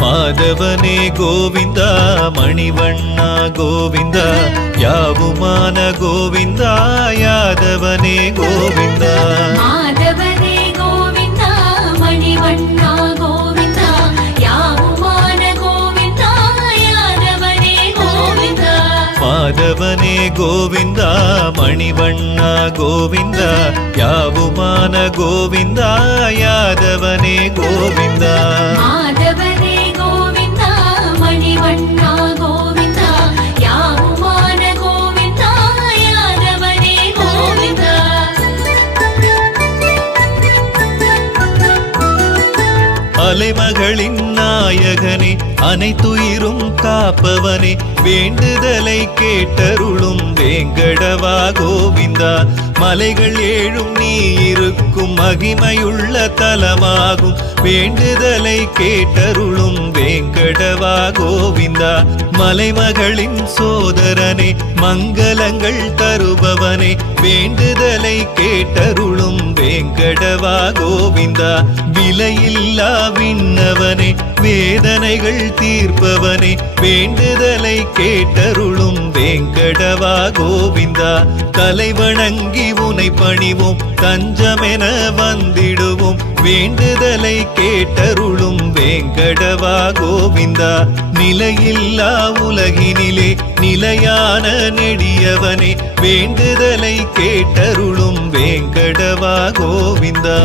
ಮಾಧವನೇ ಗೋವಿಂದ ಮಣಿವಣ್ಣ ಗೋವಿಂದ ಯಾವುಮಾನ ಗೋವಿಂದ ಯಾದವನೇ ಗೋವಿಂದ. ಗೋವಿಂದ ಮಣಿವಣ್ಣ ಗೋವಿಂದ ಯಾವುಮಾನ ಗೋವಿಂದ ಯಾದವನೇ ಗೋವಿಂದ ಮಾಧವನೇ ಗೋವಿಂದ ಮಣಿವಣ್ಣ ಗೋವಿಂದ ಯಾವುಮಾನ ಗೋವಿಂದ ಯಾದವನೇ ಗೋವಿಂದ அலைமகளின் நாயகனே அனைத்துயிரும் காப்பவனே. வேண்டுதலை கேட்டருளும் வேங்கடவா கோவிந்தா. மலைகள் ஏழும் நீ இருக்கும் மகிமையுள்ள தலமாகும். வேண்டுதலை கேட்டருளும் வேங்கடவா கோவிந்தா. மலைமகளின் சோதரனே மங்களங்கள் தருபவனே. வேண்டுதலை கேட்டருளும் வேங்கடவா கோவிந்தா. விலையில்லா விண்ணவனே. வேதனைகள் தீர்ப்பவனே வேண்டுதலை கேட்டருளும் வேங்கடவா கோவிந்தா. தலை வணங்கி உனை பணிவோம் தஞ்சமென வந்திடுவோம். வேண்டுதலை கேட்டருளும் வேங்கடவா கோவிந்தா. நிலையில்லா உலகினிலே நிலையான நெடியவனே வேண்டுதலை கேட்டருளும் வேங்கடவா கோவிந்தா.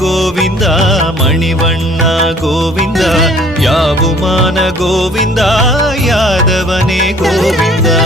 கோவிந்தா மணிவண்ணா கோவிந்தா யாவுமான கோவிந்தா யாதவனே கோவிந்தா.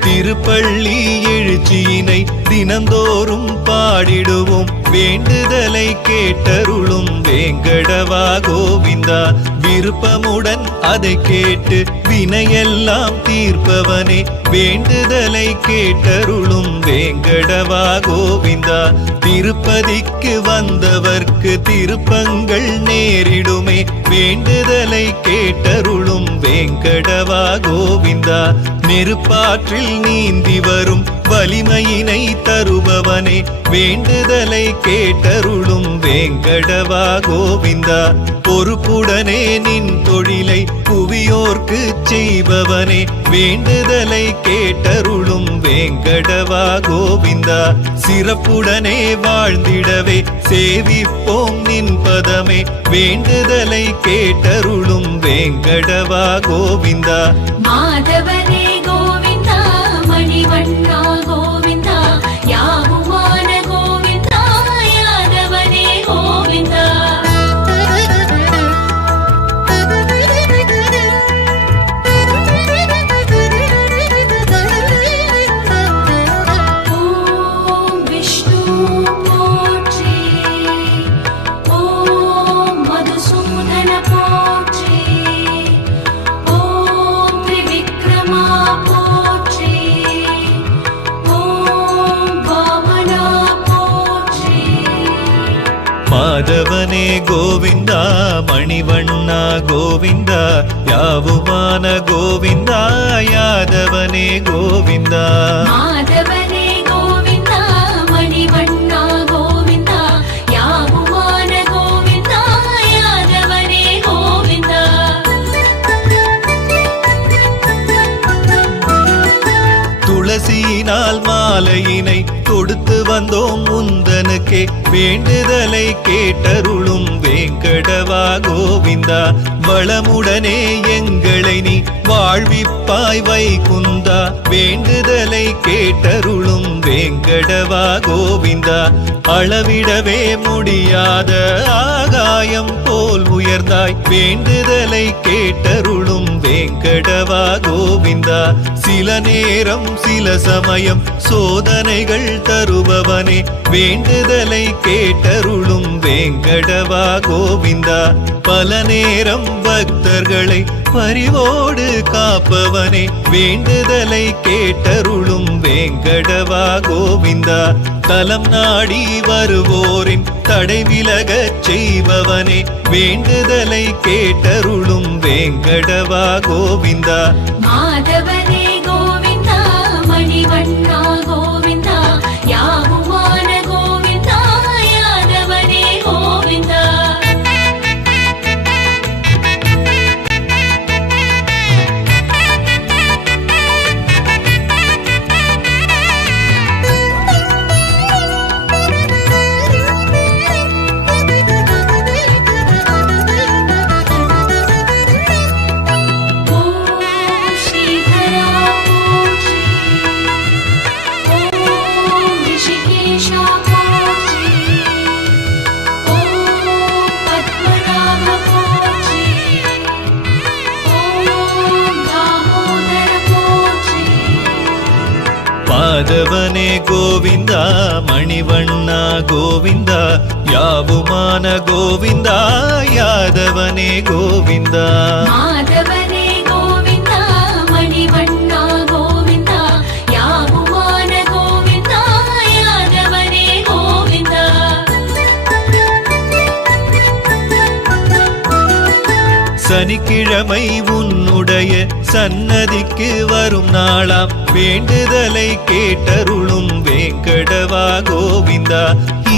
திருப்பள்ளி எழுச்சியினை தினந்தோறும் பாடிடுவோம். வேண்டுதலை கேட்டருளும் வேங்கடவா கோவிந்தா. விருப்பமுடன் அதை கேட்டு வினையெல்லாம் தீர்ப்பவனே. வேண்டுதலை கேட்டருளும் வேங்கடவா கோவிந்தா. திருப்பதிக்கு வந்தவர்க்கு திருப்பங்கள் நேரிடுமே. வேண்டுதலை கேட்டருளும் வேங்கடவா கோவிந்தா. நெருப்பாற்றில் நீந்தி வரும் வலிமையினை தருபவனே வேண்டுதலை கேட்டருளும் வேங்கடவா கோவிந்தா. பொறுப்புடனே நின் தொழிலை புவியோர்க்கு செய்பவனே வேண்டுதலை கேட்டருளும் வேங்கடவா கோவிந்தா. சிறப்புடனே வாழ்ந்திடவே சேவிப்போம் நின் பதமே வேண்டுதலை கேட்டருளும் வேங்கடவா கோவிந்தா. மாதவனே கோவிந்தா மணிவண்ணா கோவிந்தா யாவுமான கோவிந்தா யாதவனே கோவிந்தா. மாதவன் வேண்டுதலை கேட்டருளும் வேங்கடவா கோவிந்தா வளமுடனே எங்களை நீ வாழ்விப்பாய் வைகுந்தா. வேண்டுதலை கேட்டருளும் வேங்கடவா கோவிந்தா அளவிடவே முடியாத ஆகாயம் போல் உயர்ந்தாய். வேண்டுதலை கேட்டருளும் வேங்கடவா கோவிந்தா. சில நேரம் சில சமயம் சோதனைகள் தருபவனே. வேண்டுதலை கேட்டருளும் வேங்கடவா கோவிந்தா. பல நேரம் பக்தர்களை பரிவோடு காப்பவனே. வேண்டுதலை கேட்டருளும் வேங்கடவா கோவிந்தா. தலம் நாடி வருவோரின் தடை விலகச் செய்பவனே வேண்டுதலை கேட்டருளும் வேங்கடவா கோவிந்தா. மாதவனே கோவிந்தா மணிவண்ணா யாவுமான கோவிந்தா யாதவனே கோவிந்தா மாதவனே கோவிந்தா மணிவண்ணா கோவிந்தா யாவுமான கோவிந்தா யாதவனே கோவிந்தா சனிக்கிழமை உன்னுடைய சன்னதிக்கு வரும் நாளாம் வேண்டுதலை கேட்டருளும் வேங்கடவா கோவிந்தா.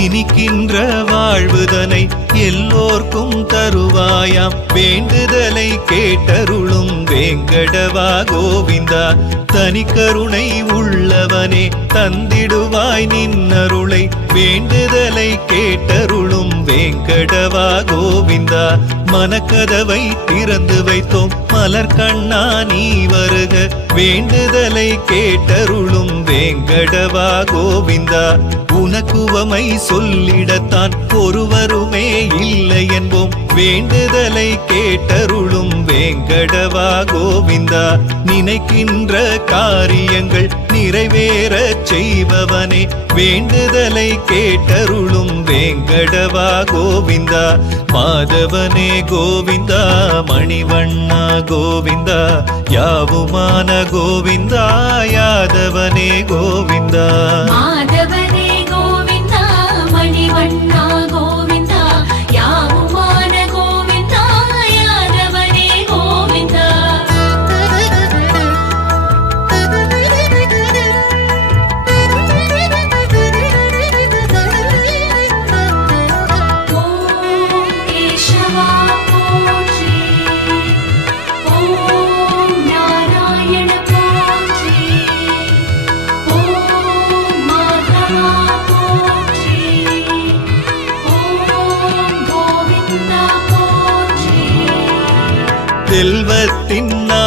இனிக்கின்ற வாழ்வுதனை எல்லோர்க்கும் தருவாயாம். வேண்டுதலை கேட்டருளும் வேங்கடவா கோவிந்தா. தனி கருணை உள்ளவனே தந்திடுவாய் நின்னருளை. வேண்டுதலை கேட்டருளும் வேங்கடவா கோவிந்தா. மனக்கதவை திறந்து வைத்தோம். மலர் கண்ணா நீ வருக. வேண்டுதலை கேட்டருளும் வேங்கடவா கோவிந்தா. உனக்குவமை சொல்லிடத்தான் ஒருவருமே இல்லை என்போம். வேண்டுதலை கேட்டருளும் வேங்கடவா கோவிந்தா. நினைக்கின்ற காரியங்கள் நிறைவேறச் செய்பவனே. வேண்டுதலை கேட்டருளும் வேங்கடவா கோவிந்தா. மாதவனே கோவிந்தா மணிவண்ணா கோவிந்தா. யாவுமான கோவிந்தா யாதவனே கோவிந்தா. மாதவ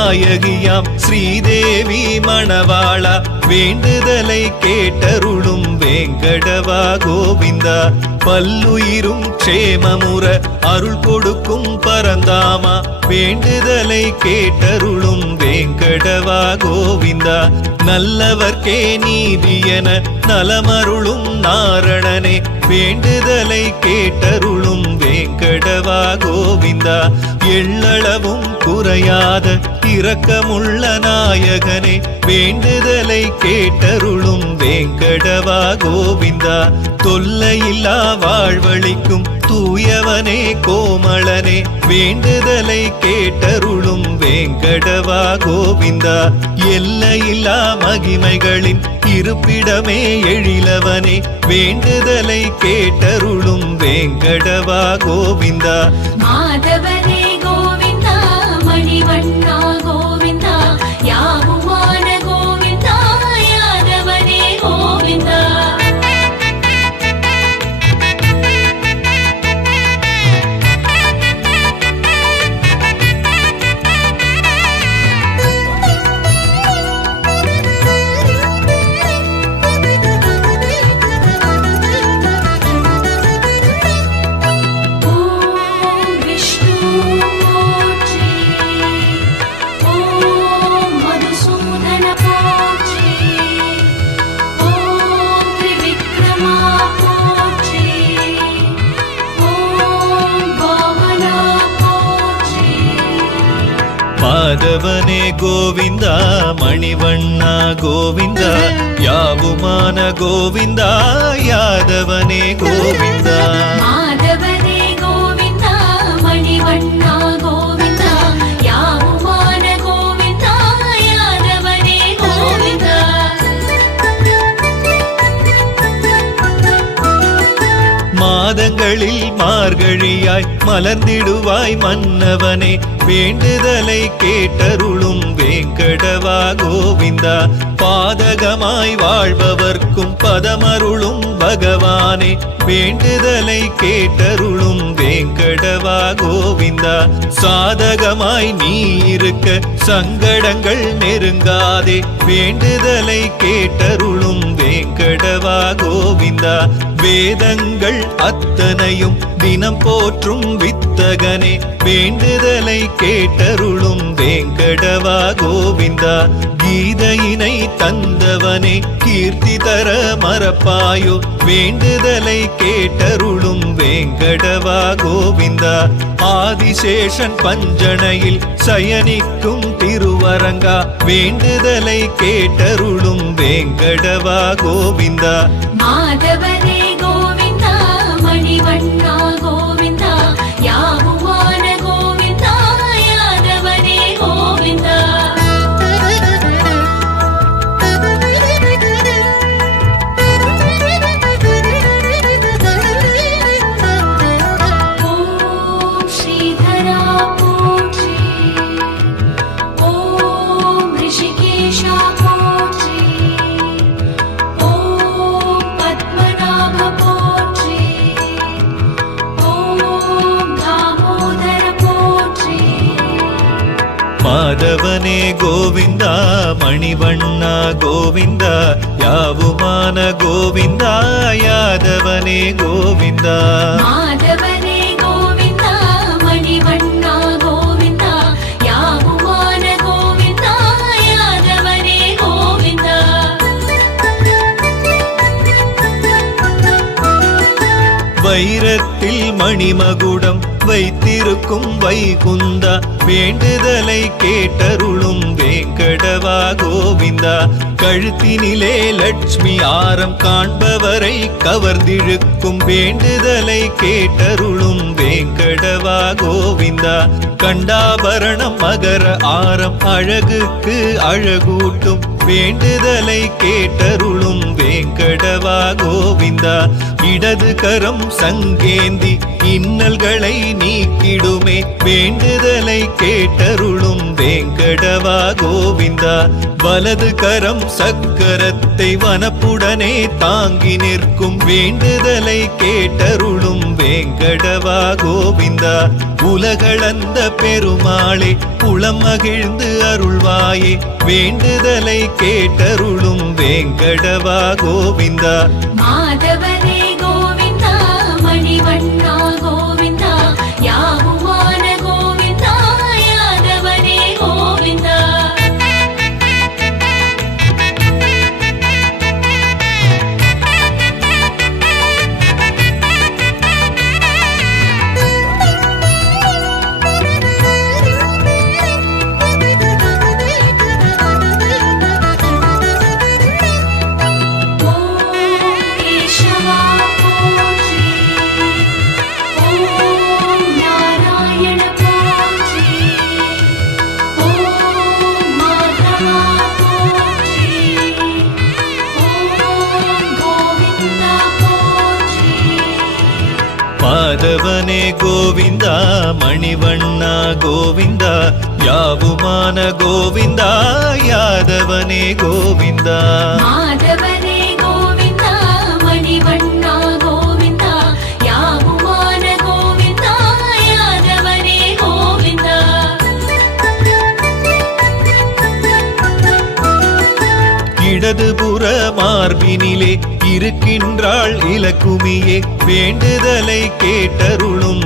நாயகியாம் ஸ்ரீதேவி மணவாளா வேண்டுதலை கேட்டருளும் வேங்கடவா கோவிந்தா. பல்லுயிரும் க்ஷேமமுற அருள் கொடுக்கும் பரந்தாமா வேண்டுதலை கேட்டருளும் வேங்கடவா கோவிந்தா. நல்லவர்க்கே நீதியன நலமருளும் நாரணனே வேண்டுதலை கேட்டருளும் வேங்கடவா கோவிந்தா. எள்ளளவும் குறையாத இரக்கமுள்ள நாயகனே வேண்டுதலை கேட்டருளும் வேங்கடவா கோவிந்தா. தொல்லையில்லா வாழ்வழிக்கும் தூயவனே கோமளனே வேண்டுதலை கேட்டருளும் வேங்கடவா கோவிந்தா. எல்லையில்லா மகிமைகளின் இருப்பிடமே எழிலவனே வேண்டுதலை கேட்டருளும் வேங்கடவா கோவிந்தா. மாதவனே கோவிந்தா மணிவண்ணா மாதவனே கோவிந்தா மணிவண்ணா கோவிந்தா யாவுமான கோவிந்தா யாதவனே மலர்களில் மார்கழியாய் மலர்ந்திடுவாய் மன்னவனே. வேண்டுதலை கேட்டருளும் வேங்கடவா கோவிந்தா. பாதகமாய் வாழ்பவர்க்கும் பதமருளும் பகவானே. வேண்டுதலை கேட்டருளும் வேங்கடவா கோவிந்தா. சாதகமாய் நீ இருக்க சங்கடங்கள் நெருங்காதே. வேண்டுதலை கேட்டருளும் கடவா கோவிந்தா? வேதங்கள் அத்தனையும் தினம் போற்றும் வித்தகனே. வேண்டுதலை கேட்டருளும் வேங்கடவா கோவிந்தா? கீதையினை தந்தவனே கீர்த்தி தர மறப்பாயோ? வேண்டுதலை கேட்டருளும் வேங்கடவா கோவிந்தா? ஆதிசேஷன் பஞ்சனையில் சயனிக்கும் திரு திருவரங்கா வேண்டுதலை கேட்டருளும் வேங்கடவா கோவிந்தா. மாதவ மாதவனே கோவிந்தா மணிவண்ணா கோவிந்தா யாவுமான கோவிந்தா யாதவனே கோவிந்தா. மாதவனே கோவிந்தா மணிவண்ணா கோவிந்தா யாவுமான கோவிந்தா யாதவனே கோவிந்தா. வைரத்தில் மணிமகுடம் வைத்திருக்கும் வைகுந்தா வேண்டுதலை கேட்டருளும் வேங்கடவா கோவிந்தா. கழுத்தினிலே லட்சுமி ஆரம் காண்பவரை கவர்ந்திழுக்கும் வேண்டுதலை கேட்டருளும் வேங்கடவா கோவிந்தா. கண்டாபரணம் மகர ஆரம் அழகுக்கு அழகூட்டும் வேண்டுதலை கேட்டருளும் வேங்கடவா கோவிந்தா. இடது கரம் சங்கேந்தி இன்னல்களை நீக்கிடுமே. வேண்டுதலை கேட்டருளும் வேங்கடவா கோவிந்தா. வலது கரம் சக்கரத்தை வனப்புடனே தாங்கி நிற்கும். வேண்டுதலை கேட்டருளும் வேங்கடவா கோவிந்தா. உலகளந்த பெருமாளே புலம் மகிழ்ந்து அருள்வாயே. வேண்டுதலை கேட்டருளும் வேங்கடவா கோவிந்தா. மாதவனே யாவுமான கோவிந்தா யாதவனே கோவிந்தா இடதுபுற மார்பினிலே இருக்கின்றாள் இலக்குமியே வேண்டுதலை கேட்டருளும்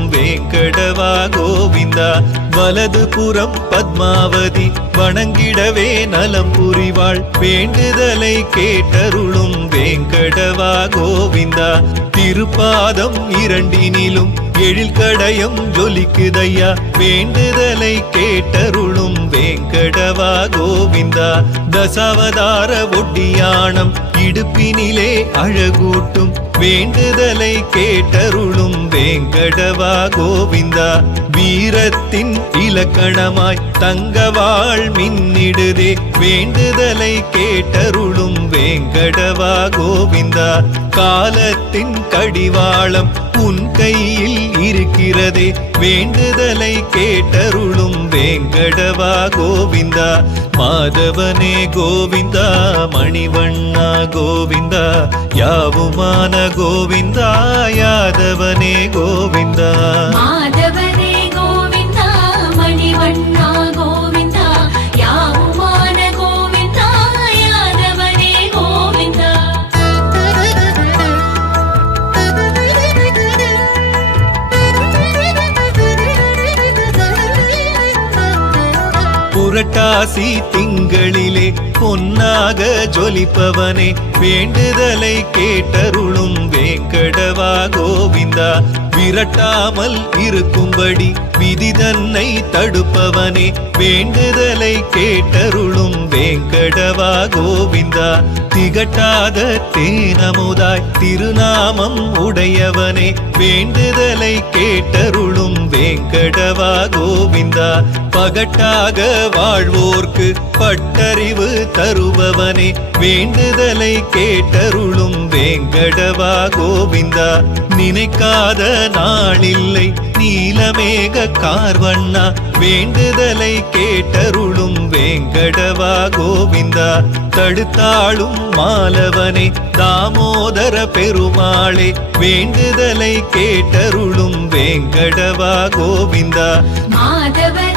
வேங்கடவா கோவிந்தா. வலது புறம் பத்மாவதி வணங்கிடவே நலம் புரிவாள். வேண்டுதலை கேட்டருளும் வேங்கடவா கோவிந்தா. திருப்பாதம் இரண்டினிலும் எழில் கடையும் ஜொலிக்குதையா. வேண்டுதலை கேட்டருளும் வேங்கடவா கோவிந்தா. தசாவதார ஒட்டியானம் இடுப்பினிலே அழகூட்டும் வேண்டுதலை கேட்டருளும் வேங்கடவா கோவிந்தா வீரத்தின் இலக்கணமாய் தங்கவாள் மின்னிடுதே வேண்டுதலை கேட்டருளும் வேங்கடவா கோவிந்தா காலத்தின் கடிவாளம் உன் கையில் இருக்கிறதே. வேண்டுதலை கேட்டருளும் வேங்கடவா கோவிந்தா. மாதவனே கோவிந்தா மணிவண்ணா கோவிந்தா. யாவுமான கோவிந்தா யாதவனே கோவிந்தா. புரட்டாசி திங்களிலே பொன்னாக ஜொலிப்பவனே வேண்டுதலை கேட்டருளும் வேங்கடவா கோவிந்தா. விரட்டாமல் இருக்கும்படி விதி தன்னை தடுப்பவனே வேண்டுதலை கேட்டருளும் வேங்கடவா கோவிந்தா. திகட்டாத தேனமுதாய் திருநாமம் உடையவனே வேண்டுதலை கேட்டருளும் வேங்கடவா கோவிந்தா. பகட்டாக வாழ்வோர்க்கு பட்டறிவு தருபவனே வேண்டுதலை கேட்டருளும் வேங்கடவா கோவிந்தா. நினைக்காத நாளில்லை நீலமேக கார்வண்ணா வேண்டுதலை கேட்டருளும் வேங்கடவா கோவிந்தா தடுத்தாளும் மாலவனே தாமோதர பெருமாளே வேண்டுதலை கேட்டருளும் வேங்கடவா கோவிந்தா. மாதவன்